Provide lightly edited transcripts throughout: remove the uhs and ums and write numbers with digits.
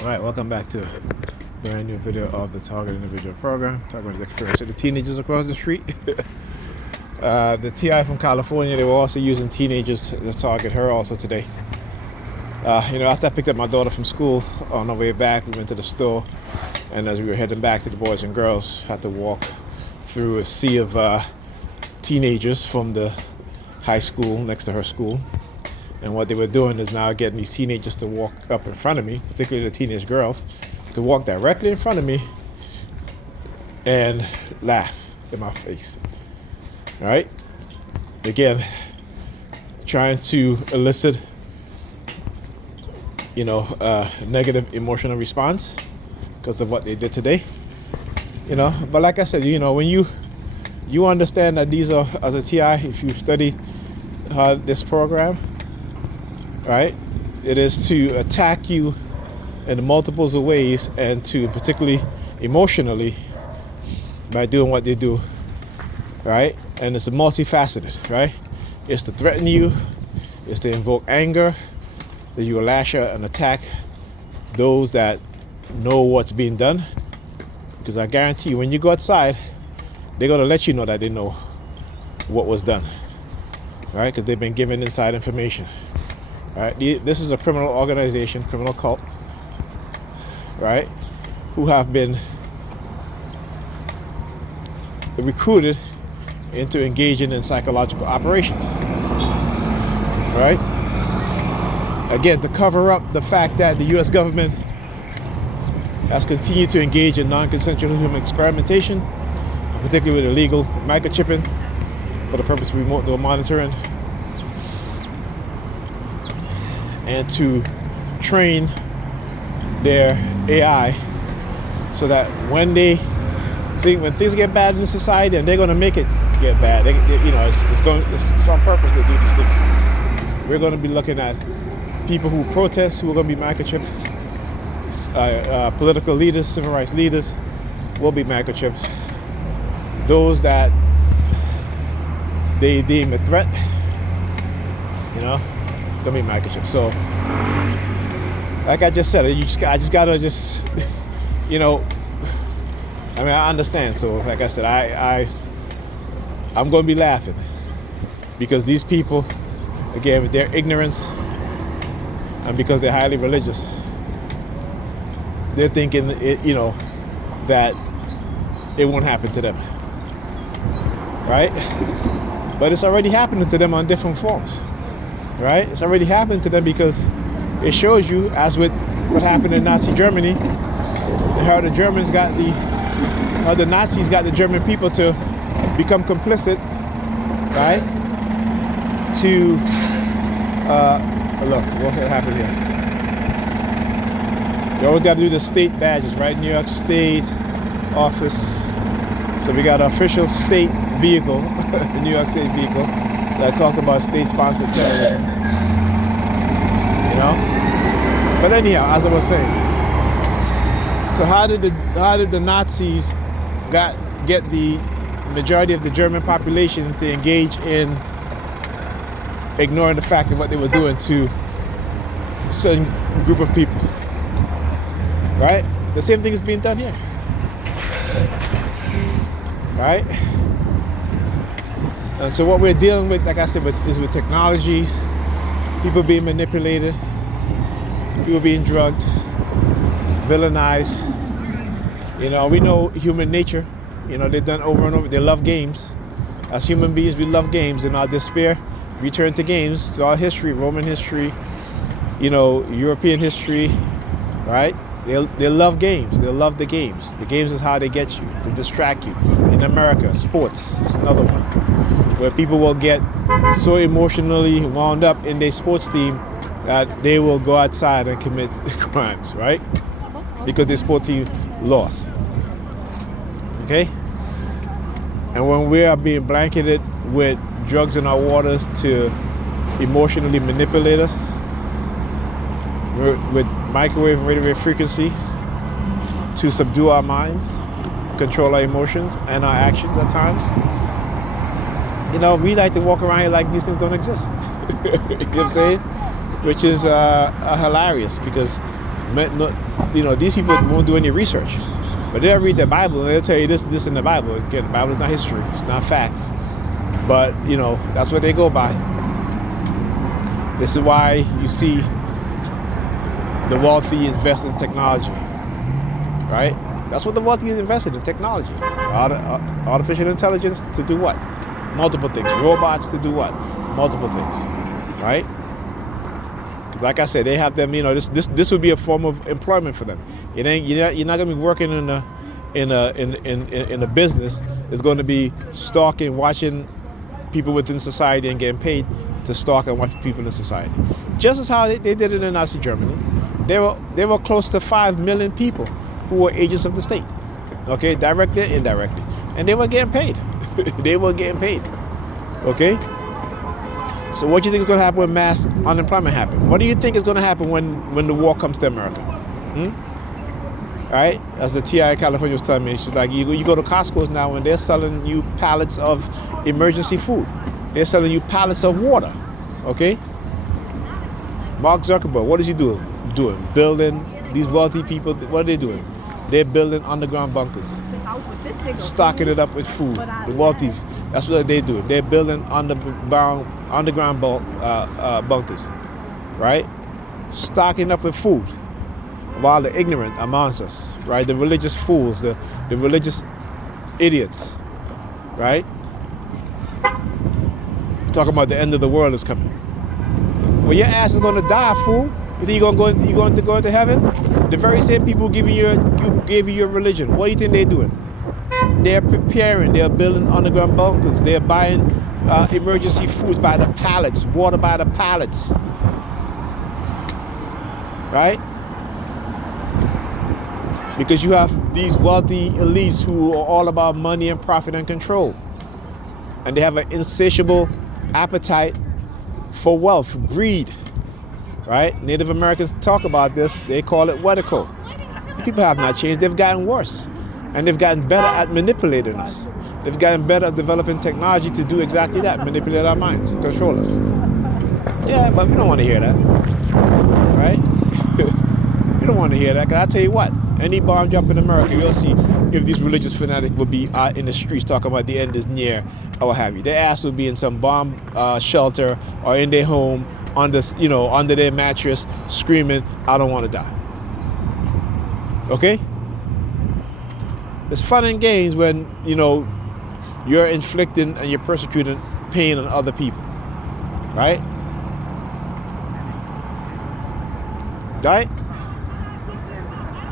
Alright, welcome back to a brand new video of the Target Individual Program. Talking about the experience of the teenagers across the street. The TI from California, they were also using teenagers to target her also today. After I picked up my daughter from school, on our way back, we went to the store. And as we were heading back to the boys and girls, had to walk through a sea of teenagers from the high school next to her school. And what they were doing is now getting these teenagers to walk up in front of me, particularly the teenage girls, to walk directly in front of me and laugh in my face. All right? Again, trying to elicit, negative emotional response because of what they did today. But like I said, when you understand that these are, as a TI, if you study this program, right, it is to attack you in multiples of ways, and to particularly emotionally by doing what they do, right? And it's multifaceted, right? It's to threaten you, it's to invoke anger, that you will lash out and attack those that know what's being done. Because I guarantee you, when you go outside, they're going to let you know that they know what was done, right? Because they've been given inside information. Right? This is a criminal organization, criminal cult, right? Who have been recruited into engaging in psychological operations, right? Again, to cover up the fact that the U.S. government has continued to engage in non-consensual human experimentation, particularly with illegal microchipping for the purpose of remote monitoring, and to train their AI so that when things get bad in society, and they're going to make it get bad, it's on purpose they do these things. We're going to be looking at people who protest, who are going to be microchipped. Political leaders, civil rights leaders will be microchipped. Those that they deem a threat, gonna be microchipped. So, like I just said, I just gotta I understand. So, like I said, I'm gonna be laughing because these people, again, with their ignorance and because they're highly religious, they're thinking that it won't happen to them, right? But it's already happening to them on different forms. Right? It's already happened to them because it shows you, as with what happened in Nazi Germany, how the Nazis got the German people to become complicit, right? To look, what happened here? You always got to do the state badges, right? New York State office. So we got an official state vehicle, the New York State vehicle, that talk about state-sponsored terrorism, But anyhow, as I was saying, so how did the Nazis get the majority of the German population to engage in ignoring the fact of what they were doing to a certain group of people, right? The same thing is being done here, right? And so what we're dealing with, like I said, is with technologies, people being manipulated, people being drugged, villainized. We know human nature. They've done over and over. They love games. As human beings, we love games. In our despair, we turn to games, to our history, Roman history, European history, right? They love games. They love the games. The games is how they get you, to distract you. In America, sports is another one, where people will get so emotionally wound up in their sports team that they will go outside and commit crimes, right? Because their sport team lost. Okay? And when we are being blanketed with drugs in our waters to emotionally manipulate us, with microwave and radio wave frequencies to subdue our minds, control our emotions and our actions at times, we like to walk around here like these things don't exist. You know what I'm saying? Which is hilarious, because These people won't do any research, but they'll read the Bible and they'll tell you this in the Bible. Again, the Bible is not history; it's not facts. But that's what they go by. This is why you see the wealthy invest in technology, right? That's what the wealthy is invested in, technology. Artificial intelligence to do what? Multiple things. Robots to do what? Multiple things, right? Like I said, they have them. This would be a form of employment for them. You're not going to be working in a business. It's going to be stalking, watching people within society and getting paid to stalk and watch people in society. Just as how they did it in Nazi Germany. There were close to 5 million people who were agents of the state, okay, directly and indirectly, and they were getting paid. They were getting paid, okay. So what do you think is going to happen when mass unemployment happens? What do you think is going to happen when the war comes to America? All right, as the TI in California was telling me, she's like, you go to Costco's now and they're selling you pallets of emergency food. They're selling you pallets of water, okay? Mark Zuckerberg, what is he doing? Building, these wealthy people, what are they doing? They're building underground bunkers, stocking it up with food. The wealthies, that's what they're doing. They're building underground bunkers, right? Stocking up with food, while the ignorant amongst us, right? The religious fools, the religious idiots, right? Talking about the end of the world is coming. Well, your ass is going to die, fool. You think you're going to go into heaven? The very same people who gave you your religion, what do you think they're doing? They're preparing, they're building underground bunkers, they're buying emergency foods by the pallets, water by the pallets, right? Because you have these wealthy elites who are all about money and profit and control. And they have an insatiable appetite for wealth, greed, right? Native Americans talk about this. They call it Wedico. People have not changed. They've gotten worse. And they've gotten better at manipulating us. They've gotten better at developing technology to do exactly that, manipulate our minds, control us. Yeah, but we don't want to hear that, right? We don't want to hear that, because I tell you what, any bomb drop in America, you'll see if these religious fanatics will be out in the streets talking about the end is near, or what have you. Their ass will be in some bomb shelter or in their home, under their mattress, screaming, "I don't want to die." Okay? It's fun and games when you're inflicting and you're persecuting pain on other people, right? Right?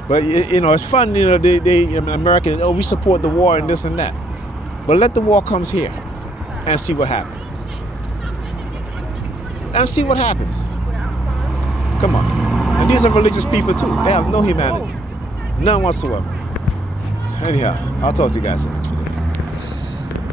But it's fun. They Americans, we support the war and this and that. But let the war comes here, and see what happens. And see what happens. Come on. And these are religious people too. They have no humanity, none whatsoever. Anyhow, I'll talk to you guys in the next video.